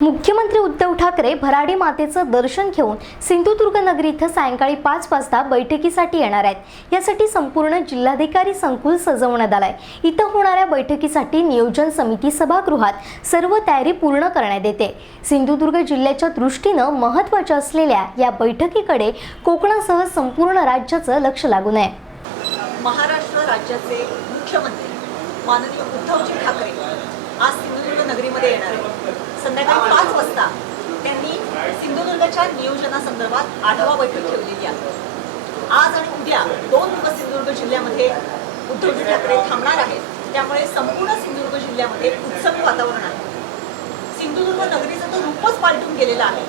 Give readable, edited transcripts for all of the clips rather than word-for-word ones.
मुख्यमंत्री उद्धव ठाकरे भराडी मातेचं दर्शन घेऊन सिंधुदुर्ग नगरी इथं सायंकाळी 5 वाजता बैठकीसाठी येणार आहेत। यासाठी संपूर्ण जिल्हाधिकारी संकुल सजवण्यात आलंय। इथं होणाऱ्या बैठकीसाठी नियोजन समिती सभागृहात सर्व तयारी पूर्ण करण्यात येते। सिंधुदुर्ग जिल्ह्याच्या दृष्टीनं महत्त्वाच्या असलेल्या या बैठकीकडे कोकणासह संपूर्ण राज्याचं लक्ष लागून आहे। महाराष्ट्र राज्याचे मुख्यमंत्री माननीय उद्धवजी ठाकरे आज सिंधुदुर्ग नगरीमध्ये येणार आहेत। संध्याकाळी 5 वाजता त्यांनी सिंधुदुर्गच्या नियोजनासंदर्भात आढावा बैठक ठेवलेली आहे। आज आणि उद्या 2 दिवस सिंधुदुर्ग जिल्ह्यामध्ये उद्धवजी ठाकरे थांबणार आहेत। त्यामुळे संपूर्ण सिंधुदुर्ग जिल्ह्यामध्ये उत्सवी वातावरण आहे। सिंधुदुर्ग नगरीचं तर रूपच पालटून गेलेलं आहे।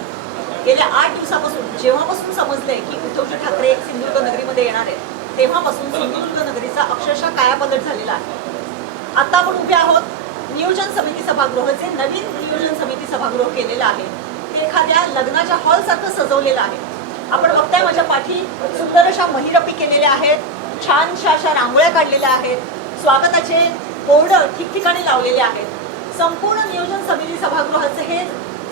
गेल्या 8 दिवसापासून जेव्हापासून समजलंय की उद्धवजी ठाकरे सिंधुदुर्ग नगरीमध्ये येणार आहेत तेव्हापासून सिंधुदुर्ग नगरीचा अक्षरशः कायापालट झालेला आहे। आता आपण उभे आहोत नियोजन समिती सभागृह, जे नवीन नियोजन समिती सभागृह केलेलं आहे ते एखाद्या लग्नाच्या हॉल सारखं सजवलेलं आहे। आपण बघताय माझ्या पाठी सुंदर अशा महिरपी केलेल्या आहेत, छानशा अशा रांगोळ्या काढलेल्या आहेत, स्वागताचे बोर्ड ठिकठिकाणी लावलेले आहेत। संपूर्ण नियोजन समिती सभागृहाचे हे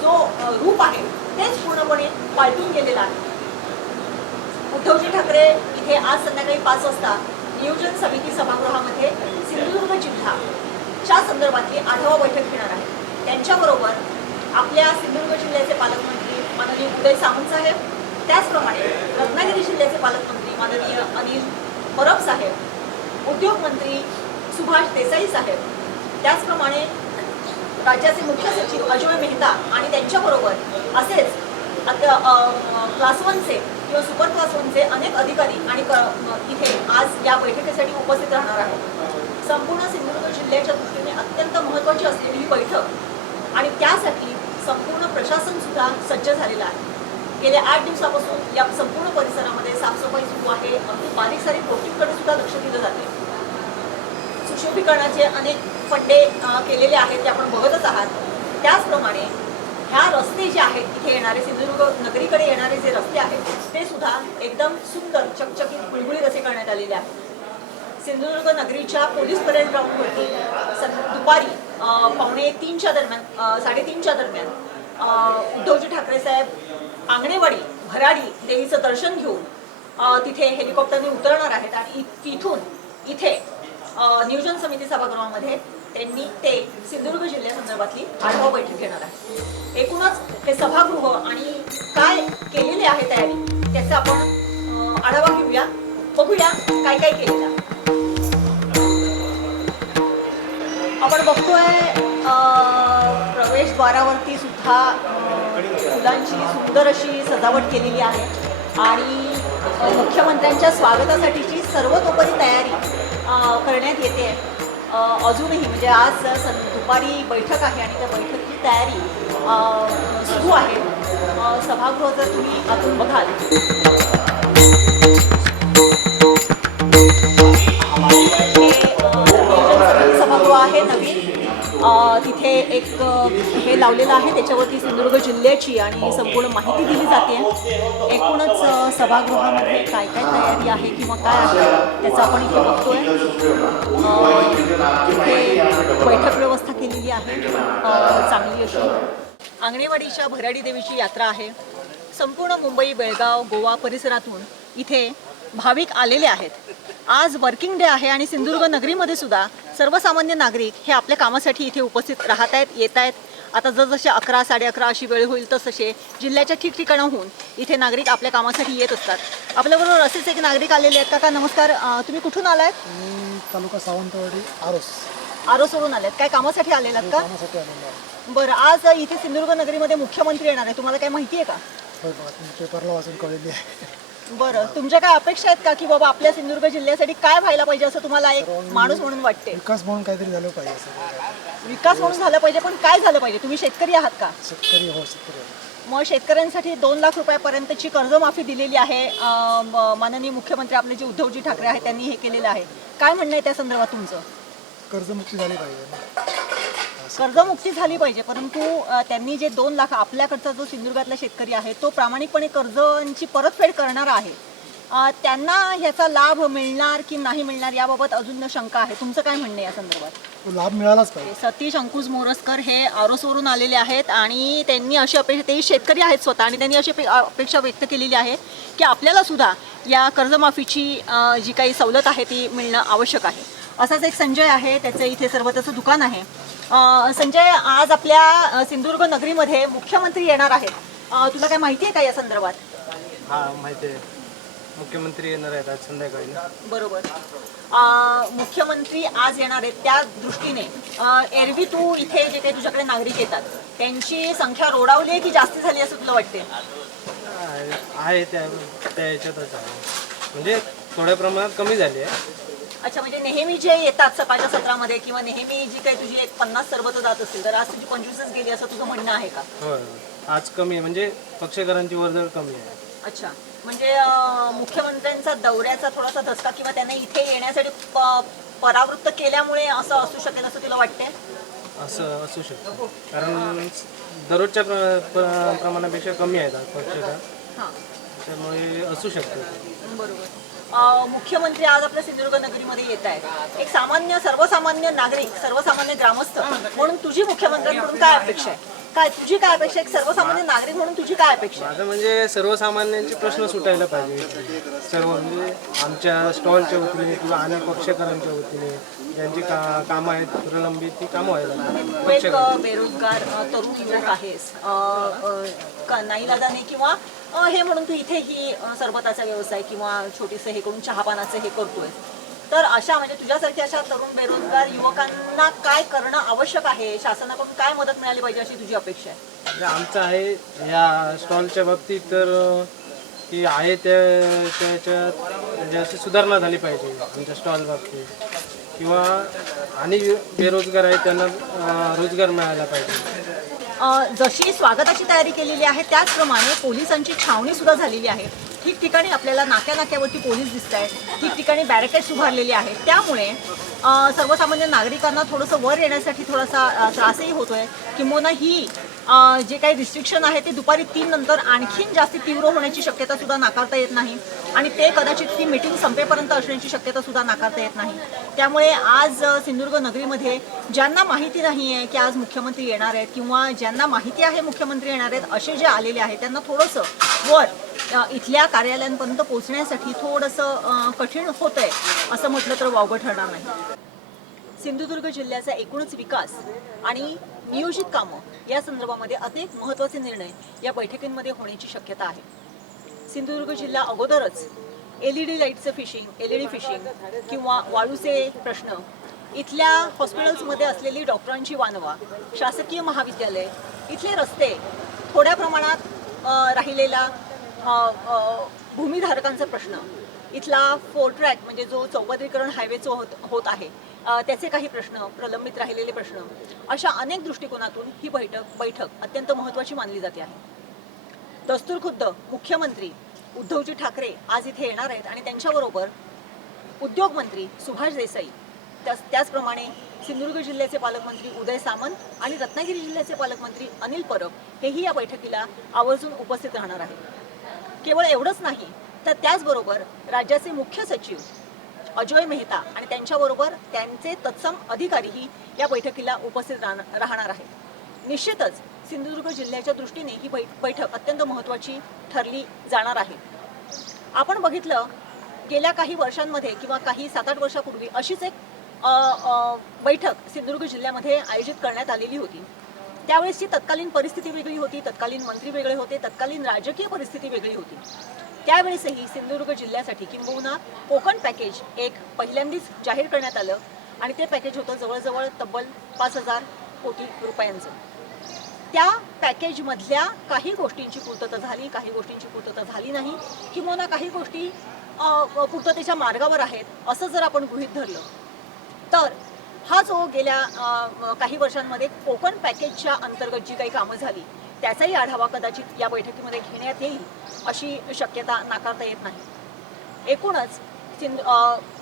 जो रूप आहे तेच पूर्णपणे पालटून गेलेलं आहे। उद्धवजी ठाकरे इथे आज संध्याकाळी 5 वाजता नियोजन समिती सभागृहामध्ये सिंधुदुर्ग जिल्ह्याच्या संदर्भातली आढावा बैठक घेणार आहे। त्यांच्याबरोबर आपल्या सिंधुदुर्ग जिल्ह्याचे पालकमंत्री माननीय उदय सामंत साहेब, त्याचप्रमाणे रत्नागिरी जिल्ह्याचे पालकमंत्री माननीय अनिल परब साहेब, उद्योग मंत्री सुभाष देसाई साहेब, त्याचप्रमाणे राज्याचे मुख्य सचिव अजय मेहता आणि त्यांच्याबरोबर असेच क्लास 1चे किंवा सुपर क्लास 1चे अनेक अधिकारी आणि इथे आज या बैठकीसाठी उपस्थित राहणार आहेत। संपूर्ण सिंधुदुर्ग जिल्ह्याच्या दृष्टीने अत्यंत महत्त्वाची असलेली ही बैठक आणि त्यासाठी संपूर्ण प्रशासन सुद्धा सज्ज झालेलं आहे। गेल्या 8 दिवसापासून या संपूर्ण परिसरामध्ये साफसफाई सुरू आहे। अगदी बारीक सारीक गोष्टींकडे सुद्धा लक्ष दिलं जाते। सुशोभीकरणाचे अनेक फड्डे केलेले आहेत ते आपण बघतच आहात। त्याचप्रमाणे ह्या रस्ते जे आहेत इथे येणारे सिंधुदुर्ग नगरीकडे येणारे जे रस्ते आहेत ते सुद्धा एकदम सुंदर चकचकीत गुळगुळीत असे करण्यात आलेले आहेत। सिंधुदुर्ग नगरीच्या पोलीस परेड ग्राउंडवरती दुपारी 2:45च्या दरम्यान 3:30च्या दरम्यान उद्धवजी ठाकरे साहेब आंगणेवाडी भराडी देवीचं दर्शन घेऊन तिथे हेलिकॉप्टरने उतरणार आहेत आणि तिथून इथे नियोजन समिती सभागृहामध्ये त्यांनी ते सिंधुदुर्ग जिल्ह्यासंदर्भातली आढावा बैठक घेणार आहे। एकूणच हे सभागृह आणि काय केलेली आहे तयारी त्याचा आपण आढावा घेऊया, बघूया काय काय केलेलं आहे। आपण बघतोय प्रवेशद्वारावरती सुद्धा फुलांची सुंदर अशी सजावट केलेली आहे आणि मुख्यमंत्र्यांच्या स्वागतासाठीची सर्वतोपरी तयारी करण्यात येते। अजूनही म्हणजे आज दुपारी बैठक आहे आणि त्या बैठकीची तयारी सुरू आहे। सभागृह जर तुम्ही आतून बघाल सभागृह आहे नवीन, तिथे एक हे लावलेलं आहे त्याच्यावरती सिंधुदुर्ग जिल्ह्याची आणि संपूर्ण माहिती दिली जाते। एकूणच सभागृहामध्ये काय काय तयारी आहे किंवा काय आहे त्याचं आपण इथे बघतोय। इथे बैठक व्यवस्था केलेली आहे चांगली अशी। आंगणेवाडीच्या भराडी देवीची यात्रा आहे। संपूर्ण मुंबई, बेळगाव, गोवा परिसरातून इथे भाविक आलेले आहेत। आज वर्किंग डे आहे आणि सिंधुदुर्ग नगरीमध्ये सुद्धा सर्वसामान्य नागरिक हे आपल्या कामासाठी इथे उपस्थित राहत आहेत, येत आहेत। आता जसजसे 11, 11:30 अशी वेळ होईल तसतसे जिल्ह्याच्या ठिकठिकाणाहून इथे नागरिक आपल्या कामासाठी येत असतात। आपल्याबरोबर असेच एक नागरिक आलेले आहेत। काका नमस्कार, तुम्ही कुठून आलात? तालुका सावंतवाडी आरोसवरून आलेत, काय कामासाठी आलेलात का? बरं, आज इथे सिंधुदुर्ग नगरीमध्ये मुख्यमंत्री येणार आहे, तुम्हाला काय माहिती आहे का? पेपरला वाचून कळलेली आहे। बरं, तुमच्या काय अपेक्षा आहेत का की बाबा आपल्या सिंधुदुर्ग जिल्ह्यासाठी काय व्हायला पाहिजे असं तुम्हाला एक माणूस म्हणून वाटते? विकास म्हणून काहीतरी झालं पाहिजे असं। विकास म्हणून झालं पाहिजे, पण काय झालं पाहिजे? तुम्ही शेतकरी आहात का? शेतकरी हो, शेतकरी। मग शेतकऱ्यांसाठी 2 लाख रुपयापर्यंतची कर्जमाफी दिलेली आहे। माननीय मुख्यमंत्री आपले जे उद्धवजी ठाकरे आहेत त्यांनी हे केलेलं आहे। काय म्हणणं आहे त्या संदर्भात तुमचं? कर्जमुक्ती झाली पाहिजे। कर्जमुक्ती झाली पाहिजे, परंतु त्यांनी जे 2 लाख आपल्याकडचा जो सिंधुदुर्गातला शेतकरी आहे तो प्रामाणिकपणे कर्जांची परतफेड करणारा आहे, त्यांना ह्याचा लाभ मिळणार की नाही मिळणार याबाबत अजून शंका आहे. तुमचं काय म्हणणं आहे या संदर्भात? तो लाभ मिळालाच पाहिजे. सतीश अंकुश मोरजकर हे आरोसवरून आलेले आहेत आणि त्यांनी अशी अपेक्षा, ते शेतकरी आहेत स्वतः, आणि त्यांनी अशी अपेक्षा व्यक्त केलेली आहे की आपल्याला सुद्धा या कर्जमाफीची जी काही सवलत आहे ती मिळणं आवश्यक आहे. असाच एक संजय आहे, त्याचं इथे सरबताचं दुकान आहे. संजय, आज आपल्या सिंधुदुर्ग नगरीमध्ये मुख्यमंत्री येणार आहेत, तुला काय माहिती आहे का या संदर्भात? हा, माहिती आहे. मुख्यमंत्री येणार आहेत आज संध्याकाळी. बरोबर. मुख्यमंत्री आज येणार आहेत, त्या दृष्टीने एरवी तू इथे जे काही तुझ्याकडे नागरिक येतात त्यांची संख्या रोडावली आहे की जास्त झाली असं तुला वाटते? आहे त्या ह्याच्यातच आहे, म्हणजे थोड्या प्रमाणात कमी झाली आहे. अच्छा, म्हणजे नेहमी जे येतात सकाळच्या सत्रामध्ये किंवा नेहमी जी काही तुझी एक 50 सरबतं जात असतील तर आज तुझी 25च गेली असं तुझं म्हणणं आहे का? होय, आज कमी आहे, म्हणजे पक्षकारांची वर्दळ कमी आहे. अच्छा, म्हणजे मुख्यमंत्र्यांचा दौऱ्याचा थोडासा धसका किंवा त्यांना इथे येण्यासाठी परावृत्त केल्यामुळे असं असू शकेल असं तुला वाटते? असं असू शकतं, कारण दररोजच्या प्रमाणापेक्षा कमी आहेत आज पक्षकार, हां, त्यामुळे असू शकतं. बरोबर. मुख्यमंत्री आज आपल्या सिंधुदुर्ग नगरीमध्ये येत आहेत. एक सामान्य, सर्वसामान्य नागरिक, सर्वसामान्य ग्रामस्थ म्हणून तुझी मुख्यमंत्र्यांकडून काय अपेक्षा आहे? काय तुझी काय अपेक्षा आहे? एक सर्वसामान्य नागरिक म्हणून तुझी काय अपेक्षा आहे? माझं म्हणजे सर्वसामान्यांचे प्रश्न सुटायला पाहिजे, सर्व म्हणजे आमच्या स्टॉलच्या वतीने किंवा अनेक पक्षकारांच्या वतीने ज्यांची कामं आहेत प्रलंबित, ती कामं व्हायला तू एक बेरोजगार तरुण युवक आहेस, नाईलाजाने किंवा हे म्हणून तू इथे ही सरबताचा व्यवसाय किंवा छोटीसं हे करून चहापानाचं हे करतोय, तर अशा म्हणजे तुझ्यासारख्या अशा तरुण बेरोजगार युवकांना काय करणं आवश्यक आहे? शासनाकडून काय मदत मिळाली पाहिजे अशी तुझी अपेक्षा आहे? म्हणजे आमचं आहे या स्टॉलच्या बाबतीत तर की आहे त्याच्यात म्हणजे अशी सुधारणा झाली पाहिजे आमच्या स्टॉल बाबतीत, किंवा आणि बेरोजगार आहेत त्यांना रोजगार मिळाला पाहिजे. जशी स्वागताची तयारी केलेली आहे त्याचप्रमाणे पोलिसांची छावणी सुद्धा झालेली आहे. ठिकठिकाणी आपल्याला नाक्यावरती पोलीस दिसत आहेत, ठिकठिकाणी बॅरिकेड्स उभारलेले आहेत. त्यामुळे सर्वसामान्य नागरिकांना थोडंसं वर येण्यासाठी थोडासा त्रासही होतोय. किंबहुना ही जे काही रिस्ट्रिक्शन आहे ते दुपारी 3 नंतर आणखीन जास्त तीव्र होण्याची शक्यता सुद्धा नाकारता येत नाही आणि ते कदाचित ती मीटिंग संपेपर्यंत असण्याची शक्यता सुद्धा नाकारता येत नाही. त्यामुळे आज सिंधुदुर्ग नगरीमध्ये ज्यांना माहिती नाही आहे की आज मुख्यमंत्री येणार आहेत किंवा ज्यांना माहिती आहे मुख्यमंत्री येणार आहेत असे जे आलेले आहेत त्यांना थोडंसं वर इथल्या कार्यालयांपर्यंत पोहोचण्यासाठी थोडंसं कठीण होतंय असं म्हटलं तर वावगं ठरणार नाही. सिंधुदुर्ग जिल्ह्याचा एकूणच विकास आणि नियोजित कामं या संदर्भामध्ये अनेक महत्त्वाचे निर्णय या बैठकींमध्ये होण्याची शक्यता आहे. सिंधुदुर्ग जिल्हा अगोदरच LED लाईटचं फिशिंग, LED फिशिंग किंवा वाळूचे प्रश्न, इथल्या हॉस्पिटल्समध्ये असलेली डॉक्टरांची वानवा, शासकीय महाविद्यालय, इथले रस्ते, थोड्या प्रमाणात राहिलेला भूमिधारकांचा प्रश्न, इथला 4 ट्रॅक म्हणजे जो चौपदरीकरण हायवेचं होत आहे त्याचे काही प्रश्न, प्रलंबित राहिलेले प्रश्न, अशा अनेक दृष्टिकोनातून ही बैठक अत्यंत महत्त्वाची मानली जाते आहे. दस्तूरखुद्द मुख्यमंत्री उद्धवजी ठाकरे आज इथे येणार आहेत आणि त्यांच्याबरोबर उद्योगमंत्री सुभाष देसाई, त्याचप्रमाणे सिंधुदुर्ग जिल्ह्याचे पालकमंत्री उदय सामंत आणि रत्नागिरी जिल्ह्याचे पालकमंत्री अनिल परब हेही या बैठकीला आवर्जून उपस्थित राहणार आहेत. केवळ एवढंच नाही तर त्याचबरोबर राज्याचे मुख्य सचिव अजोय मेहता आणि त्यांच्याबरोबर त्यांचे तत्सम अधिकारीही या बैठकीला उपस्थित राहणार आहेत. निश्चितच सिंधुदुर्ग जिल्ह्याच्या दृष्टीने ही बैठक अत्यंत महत्त्वाची ठरली जाणार आहे. आपण बघितलं गेल्या काही वर्षांमध्ये किंवा काही 7-8 वर्षापूर्वी अशीच एक बैठक सिंधुदुर्ग जिल्ह्यामध्ये आयोजित करण्यात आलेली होती. त्यावेळेसची तत्कालीन परिस्थिती वेगळी होती, तत्कालीन मंत्री वेगळे होते, तत्कालीन राजकीय परिस्थिती वेगळी होती. त्यावेळेसही सिंधुदुर्ग जिल्ह्यासाठी किंबहुना कोकण पॅकेज एक पहिल्यांदाच जाहीर करण्यात आलं आणि ते पॅकेज होतं जवळजवळ तब्बल 5,000 कोटी रुपयांचं. त्या पॅकेजमधल्या काही गोष्टींची पूर्तता झाली, काही गोष्टींची पूर्तता झाली नाही, किंबहुना काही गोष्टी पूर्ततेच्या मार्गावर आहेत असं जर आपण गृहीत धरलं तर हा जो गेल्या काही वर्षांमध्ये कोकण पॅकेजच्या अंतर्गत जी काही कामं झाली त्याचाही आढावा कदाचित या बैठकीमध्ये घेण्यात येईल अशी शक्यता नाकारता येत नाही. एकूणच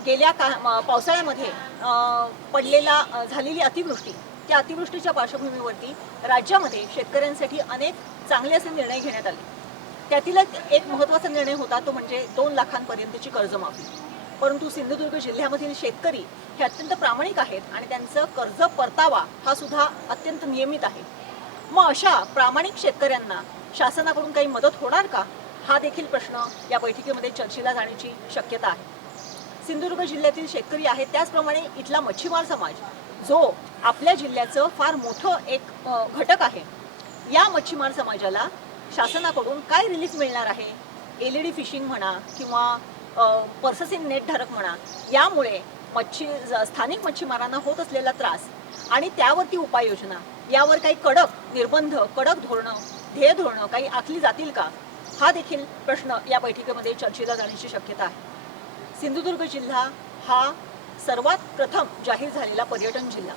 गेल्या पावसाळ्यामध्ये झालेली अतिवृष्टी, त्या अतिवृष्टीच्या पार्श्वभूमीवरती राज्यामध्ये शेतकऱ्यांसाठी अनेक चांगले असे निर्णय घेण्यात आले. त्यातील एक महत्त्वाचा निर्णय होता तो म्हणजे 2 लाखांपर्यंतची कर्जमाफी. परंतु सिंधुदुर्ग जिल्ह्यामधील शेतकरी हे अत्यंत प्रामाणिक आहेत आणि त्यांचं कर्ज परतावा हा सुद्धा अत्यंत नियमित आहे. मग अशा प्रामाणिक शेतकऱ्यांना शासनाकडून काही मदत होणार का, हा देखील प्रश्न या बैठकीमध्ये चर्चेला जाण्याची शक्यता आहे. सिंधुदुर्ग जिल्ह्यातील शेतकरी आहेत, त्याचप्रमाणे इथला मच्छीमार समाज जो आपल्या जिल्ह्याचं फार मोठं एक घटक आहे. या मच्छीमार समाजाला शासनाकडून काय रिलीफ मिळणार आहे? LED फिशिंग म्हणा किंवा पर्ससिंग नेट धारक म्हणा, यामुळे स्थानिक मच्छीमारांना होत असलेला त्रास आणि त्यावरती उपाययोजना, यावर काही कडक निर्बंध, कडक धोरणं, ध्येय धोरणं काही आखली जातील का, हा देखील प्रश्न या बैठकीमध्ये चर्चेला जाण्याची शक्यता आहे. सिंधुदुर्ग जिल्हा हा सर्वात प्रथम जाहीर झालेला पर्यटन जिल्हा.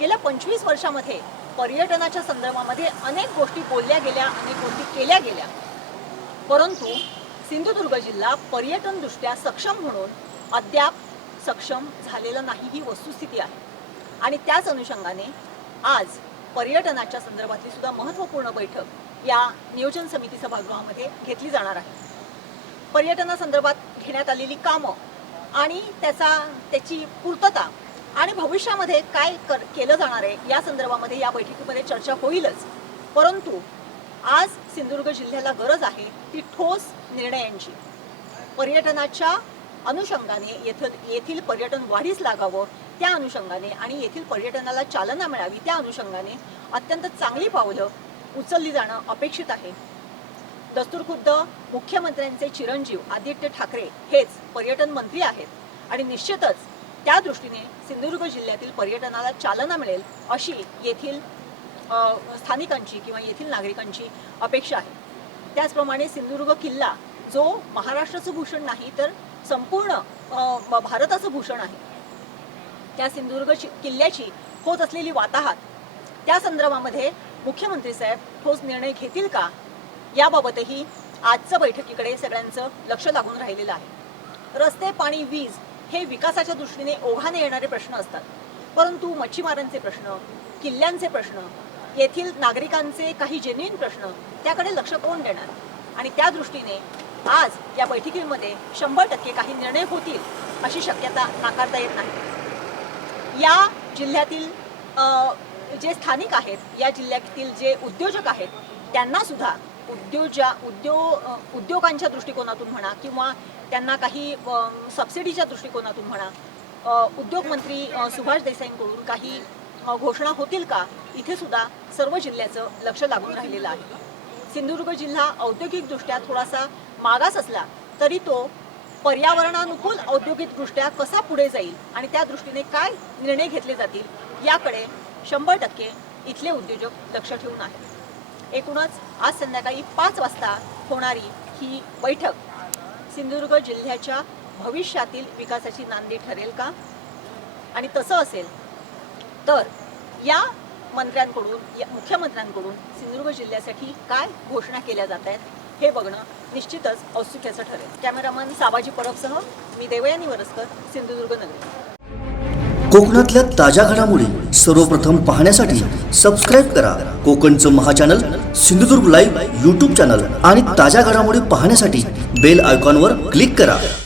गेल्या 25 वर्षामध्ये पर्यटनाच्या संदर्भामध्ये अनेक गोष्टी बोलल्या गेल्या, अनेक गोष्टी केल्या गेल्या, परंतु सिंधुदुर्ग जिल्हा पर्यटनदृष्ट्या सक्षम म्हणून अद्याप सक्षम झालेला नाही, ही वस्तुस्थिती आहे. आणि त्याच अनुषंगाने आज पर्यटनाच्या संदर्भातली सुद्धा महत्त्वपूर्ण बैठक या नियोजन समिती सभागृहामध्ये घेतली जाणार आहे. पर्यटनासंदर्भात घेण्यात आलेली कामं आणि त्याची पूर्तता आणि भविष्यामध्ये काय केलं जाणार आहे या संदर्भामध्ये या बैठकीमध्ये चर्चा होईलच. परंतु आज सिंधुदुर्ग जिल्ह्याला गरज आहे ती ठोस निर्णयांची. पर्यटनाच्या अनुषंगाने येथील पर्यटन वाढीस लागावं त्या अनुषंगाने आणि येथील पर्यटनाला चालना मिळावी त्या अनुषंगाने अत्यंत चांगली पावलं उचलली जाणं अपेक्षित आहे. दस्तूरखुद्द मुख्यमंत्र्यांचे चिरंजीव आदित्य ठाकरे हेच पर्यटन मंत्री आहेत आणि निश्चितच त्या दृष्टीने सिंधुदुर्ग जिल्ह्यातील पर्यटनाला चालना मिळेल अशी येथील स्थानिकांची किंवा येथील नागरिकांची अपेक्षा आहे. त्याचप्रमाणे सिंधुदुर्ग किल्ला जो महाराष्ट्राचं भूषण नाही तर संपूर्ण भारताचं भूषण आहे, त्या सिंधुदुर्ग किल्ल्याची होत असलेली वाताहत त्या संदर्भामध्ये मुख्यमंत्री साहेब ठोस निर्णय घेतील का, याबाबतही आजच्या बैठकीकडे सगळ्यांचं लक्ष लागून राहिलेलं आहे. रस्ते, पाणी, वीज हे विकासाच्या दृष्टीने ओघाने येणारे प्रश्न असतात, परंतु मच्छीमारांचे प्रश्न, किल्ल्यांचे प्रश्न, येथील नागरिकांचे काही जेन्युइन प्रश्न, त्याकडे लक्ष कोण देणार? आणि त्या दृष्टीने आज या बैठकीमध्ये 100% काही निर्णय होतील अशी शक्यता नाकारता येत नाही. या जिल्ह्यातील जे स्थानिक आहेत, या जिल्ह्यातील जे उद्योजक आहेत, त्यांना सुद्धा उद्योगांच्या दृष्टिकोनातून म्हणा किंवा त्यांना काही सबसिडीच्या दृष्टिकोनातून म्हणा, उद्योग मंत्री सुभाष देसाईंकडून काही घोषणा होतील का, इथे सुद्धा सर्व जिल्ह्याचं लक्ष लागून राहिलेलं आहे. सिंधुदुर्ग जिल्हा औद्योगिकदृष्ट्या थोडासा मागास असला तरी तो पर्यावरणानुकूल औद्योगिकदृष्ट्या कसा पुढे जाईल आणि त्या दृष्टीने काय निर्णय घेतले जातील याकडे 100% इथले उद्योजक लक्ष ठेवून आहेत. एकूणच आज संध्याकाळी 5 वाजता होणारी ही बैठक सिंधुदुर्ग जिल्ह्याच्या भविष्यातील विकासाची नांदी ठरेल का? आणि तसं असेल तर या मुख्यमंत्र्यांकडून सिंधुदुर्ग जिल्ह्यासाठी काय घोषणा केल्या जात आहेत हे बघणं निश्चितच औत्सुक्याचं ठरेल. कॅमेरामन साबाजी परबसह मी देवयानी वरसकर, सिंधुदुर्ग नगरी. कोकणातल्या ताज्या घडामोडी सर्वप्रथम पाहण्यासाठी सबस्क्राईब करा कोकणचं महाचॅनल सिंधुदुर्ग लाईव्ह यूट्यूब चॅनल आणि ताज्या घडामोडी पाहण्यासाठी बेल आयकॉनवर क्लिक करा.